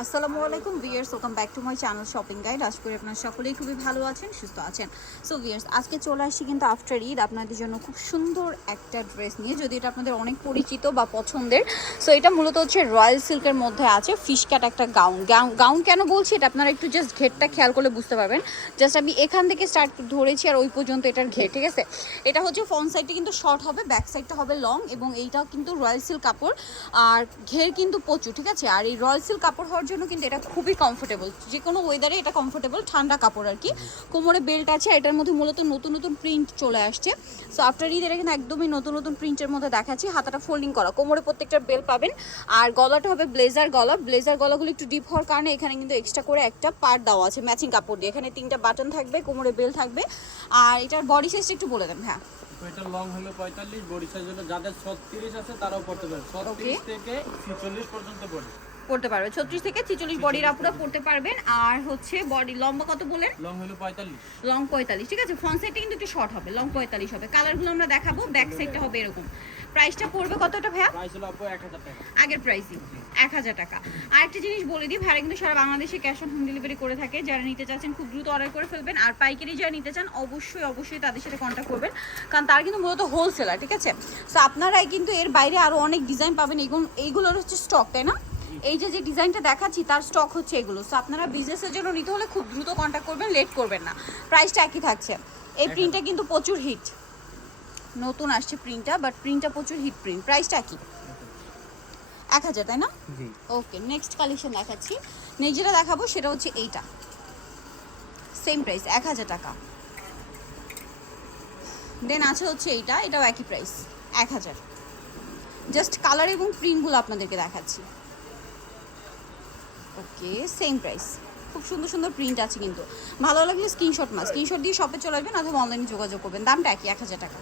আসসালামু আলাইকুম viewers welcome back to my channel shopping guide আশা করি আপনারা সকলেই খুবই ভালো আছেন, সুস্থ আছেন। সো ভিয়ার্স আজকে চলে আসছি কিন্তু আফটার ঈদ আপনাদের জন্য খুব সুন্দর একটা ড্রেস নিয়ে। যদি এটা আপনাদের অনেক পরিচিত বা পছন্দের সো এটা মূলত হচ্ছে রয়্যাল সিল্কের মধ্যে আছে ফিশ ক্যাট একটা গাউন গাউন কেন বলছি এটা আপনারা একটু জাস্ট ঘেরটা খেয়াল করলে বুঝতে পারবেন। জাস্ট আমি এখান থেকে স্টার্ট ধরেছি আর ওই পর্যন্ত এটার ঘের, ঠিক আছে? এটা হচ্ছে ফ্রন্ট সাইডটা কিন্তু শর্ট হবে ব্যাক সাইডটা হবে লং এবং এইটাও কিন্তু রয়্যাল সিল্ক কাপড়। আর ঘের কিন্তু প্রচুর, ঠিক আছে? আর এই রয়্যাল সিল্ক কাপড় জন্য কিন্তু এটা খুবই কমফোর্টেবল যে কোনো ওয়েদারে এটা কমফোর্টেবল ঠান্ডা কাপড় আর কি। কোমরে বেল্ট আছে এটার মধ্যে মূলত নতুন নতুন প্রিন্ট চলে আসছে। সো আফটার ঈদ এটা কিন্তু একদমই নতুন নতুন প্রিন্টের মধ্যে দেখাচ্ছি। হাতাটা ফোল্ডিং করা। কোমরে প্রত্যেকটা বেল পাবেন। আর গলাটা হবে ব্লেজার গলা। ব্লেজার গলাগুলো একটু ডিপ হওয়ার কারণে এখানে কিন্তু এক্সট্রা করে একটা পার্ট দেওয়া আছে ম্যাচিং কাপড় দিয়ে। এখানে তিনটা বাটন থাকবে কোমরে বেল থাকবে। আর এটার বডি সাইজটা একটু বলে দেন হ্যাঁ। এটা লং হলো পঁয়তাল্লিশ বডি সাইজ হলো যাদের ছত্রিশ আছে তারাও পড়তে পারে ছত্রিশ থেকে ছিচল্লিশ পর্যন্ত পড়ে পড়তে পারবে। ছত্রিশ থেকে ছিচল্লিশ বডির আপুরা পড়তে পারবেন। আর হচ্ছে বডি লম্বা কত বলেন লং হলো পঁয়তাল্লিশ। লং পঁয়তাল্লিশ ঠিক আছে? ফ্রন্ট সাইডটা কিন্তু একটু শর্ট হবে লং পঁয়তাল্লিশ হবে। কালারগুলো আমরা দেখাবো ব্যাক সাইডটা হবে এরকম। প্রাইসটা পড়বে কতটা ভাইয়া? প্রাইস হলো আপু এক হাজার টাকা। আগের প্রাইসই এক হাজার টাকা। আর একটা জিনিস বলে দিই ভাড়া কিন্তু সারা বাংলাদেশে ক্যাশ অন হোম ডেলিভারি করে থাকে। যারা নিতে চাচ্ছেন খুব দ্রুত অর্ডার করে ফেলবেন। আর পাইকারি যারা নিতে চান অবশ্যই অবশ্যই তাদের সাথে কন্ট্যাক্ট করবেন। কারণ তারা কিন্তু মূলত হোলসেলার ঠিক আছে? সো আপনারাই কিন্তু এর বাইরে আরও অনেক ডিজাইন পাবেন। এইগুলো এইগুলোর হচ্ছে স্টক তাই না? এই যে যে ডিজাইনটা দেখাচ্ছি তার স্টক হচ্ছে এগুলো। সো আপনারা বিজনেসের জন্য নিতে হলে খুব দ্রুত কন্ট্যাক্ট করবেন লেট করবেন না। প্রাইসটা একই থাকছে। এই প্রিন্টটা কিন্তু প্রচুর হিট নতুন আসছে প্রিন্টটা বাট প্রিন্টটা প্রচুর হিট প্রিন্ট প্রাইসটা কি এক হাজার তাই না? জি। ওকে নেক্সট কালেকশন দেখাচ্ছি। যেটা দেখাবো সেটা হচ্ছে এইটা। সেম প্রাইস এক হাজার টাকা। দেন আছে হচ্ছে এইটা এটাও একই প্রাইস এক হাজার। জাস্ট কালার এবং প্রিন্টগুলো আপনাদেরকে দেখাচ্ছি। ওকে সেম প্রাইস খুব সুন্দর সুন্দর প্রিন্ট আছে কিন্তু। ভালো লাগলে স্ক্রিনশট মাস স্ক্রিনশট দিয়ে শপে চলে আসবেন অথবা অনলাইনে যোগাযোগ করবেন। দামটা একই, এক হাজার টাকা।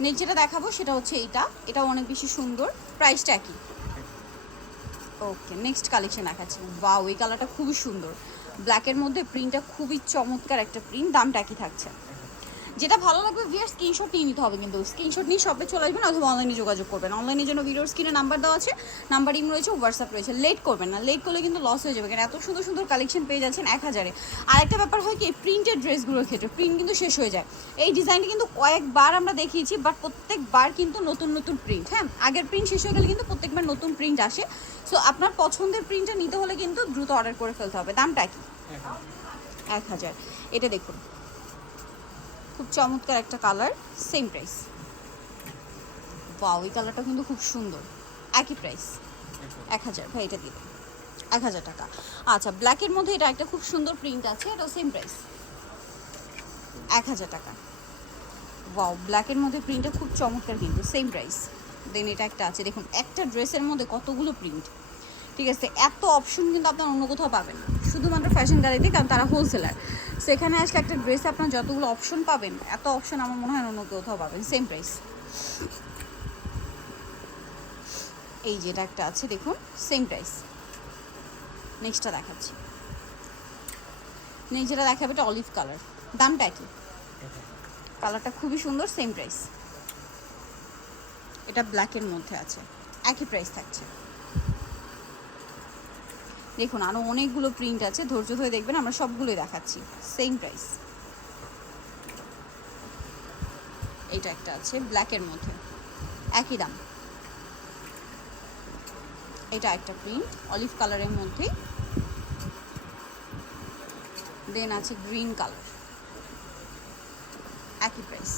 নেক্সট যেটা দেখাবো সেটা হচ্ছে এইটা। এটাও অনেক বেশি সুন্দর। প্রাইসটা একই। ওকে নেক্সট কালেকশন দেখাচ্ছি। ওয়াও এই কালারটা খুবই সুন্দর। ব্ল্যাকের মধ্যে প্রিন্টটা খুবই চমৎকার একটা প্রিন্ট দামটা একই থাকছে। যেটা ভালো লাগবে ভিয়ার স্ক্রিনশট নিয়ে নিতে হবে কিন্তু। স্ক্রিনশট নিয়ে শপে চলে আসবেন, অথবা অনলাইনে যোগাযোগ করবেন। অনলাইনের জন্য ভিডিওর স্ক্রিনে নাম্বার দেওয়া আছে নাম্বার ইম রয়েছে হোয়াটসঅ্যাপ রয়েছে। লেট করবেন না। লেট করলে কিন্তু লস হয়ে যাবে, কারণ এত সুন্দর সুন্দর কালেকশন পেয়ে যাচ্ছেন এক হাজারে। আরেকটা ব্যাপার হয় কি প্রিন্টেড ড্রেসগুলোর ক্ষেত্রে প্রিন্ট কিন্তু শেষ হয়ে যায়। এই ডিজাইনটা কিন্তু কয়েকবার আমরা দেখিয়েছি বাট প্রত্যেকবার কিন্তু নতুন নতুন প্রিন্ট হ্যাঁ? আগের প্রিন্ট শেষ হয়ে গেলে কিন্তু প্রত্যেকবার নতুন প্রিন্ট আসে। সো আপনার পছন্দের প্রিন্টটা নিতে হলে কিন্তু দ্রুত অর্ডার করে ফেলতে হবে। দামটা কি। এক হাজার। এটা দেখুন। খুব চমৎকার একটা কালার সেম প্রাইস ওয়াও এই কালারটা কিন্তু খুব সুন্দর। একই প্রাইস এক হাজার, ভাই, এটা দিবেন এক হাজার টাকা। আচ্ছা ব্ল্যাকের মধ্যে এটা একটা খুব সুন্দর প্রিন্ট আছে, এটাও সেম প্রাইস এক হাজার টাকা। ওয়াও ব্ল্যাকের মধ্যে প্রিন্টটা খুব চমৎকার কিন্তু সেম প্রাইস দেন এটা একটা আছে, দেখুন, একটা ড্রেসের মধ্যে কতগুলো প্রিন্ট ঠিক আছে, এত অপশন কিন্তু আপনার অন্য কোথাও পাবেন না। শুধুমাত্র ফ্যাশন গ্যালারিতে কারণ তারা হোলসেলার সেখানে আসলে একটা ড্রেসে আপনার যতগুলো অপশন পাবেন, এত অপশন আমার মনে হয় অন্য কোথাও পাবেন সেম প্রাইস এই যেটা একটা আছে, দেখুন সেম প্রাইস নেক্সটটা দেখাচ্ছি। নেক্সট যেটা দেখাবে এটা অলিভ কালার দামটা একই কালারটা খুবই সুন্দর সেম প্রাইস এটা ব্ল্যাকের মধ্যে আছে। একই প্রাইস থাকছে। দেখুন আরও অনেকগুলো প্রিন্ট আছে, ধৈর্য ধরে দেখবেন, আমরা সবগুলোই দেখাচ্ছি। সেম প্রাইস এটা একটা আছে ব্ল্যাকের মধ্যে। একই দাম। এটা একটা প্রিন্ট অলিভ কালারের মধ্যে। দেন আছে গ্রিন কালার একই প্রাইস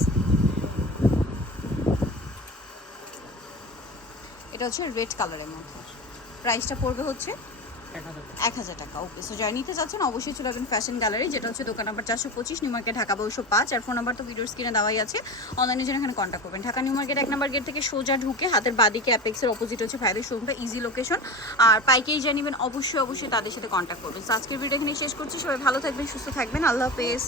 এটা হচ্ছে রেড কালারের মধ্যে। প্রাইসটা পড়বে হচ্ছে এক হাজার টাকা। ওকে সো জয় নিতে চাচ্ছেন অবশ্যই চলে আসবেন ফ্যাশন গ্যালারি যেটা হচ্ছে দোকান নাম্বার চারশো পঁচিশ নিউ মার্কেট ঢাকা বৈশো পাঁচ। আর ফোন নাম্বার তো ভিডিওর স্ক্রিনে দেওয়াই আছে। অনলাইনের জন্য এখানে কন্ট্যাক্ট করবেন। ঢাকা নিউ মার্কেট এক নাম্বার গেট থেকে সোজা ঢুকে হাতের বাদিকে অ্যাপেক্সের অপোজিট হচ্ছে ভাইদের শোরুমটা ইজি লোকেশন আর পাইকেই জানিবেন অবশ্যই অবশ্যই তাদের সাথে কন্ট্যাক্ট করবেন। So, আজকের ভিডিও এখানে শেষ করছি। সবাই ভালো থাকবেন সুস্থ থাকবেন। আল্লাহ হাফেজ।